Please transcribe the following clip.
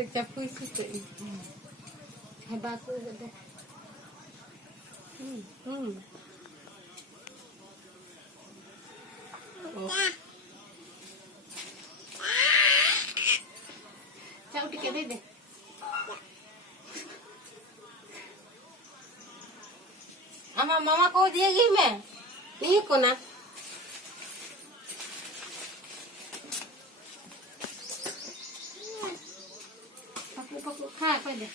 Kerja puisi tu. Hebat tu ada. Oh. Cak udah kena deh. Mama को दिएगी मैं नहीं को ना पकड़ पकड़ खा कर दे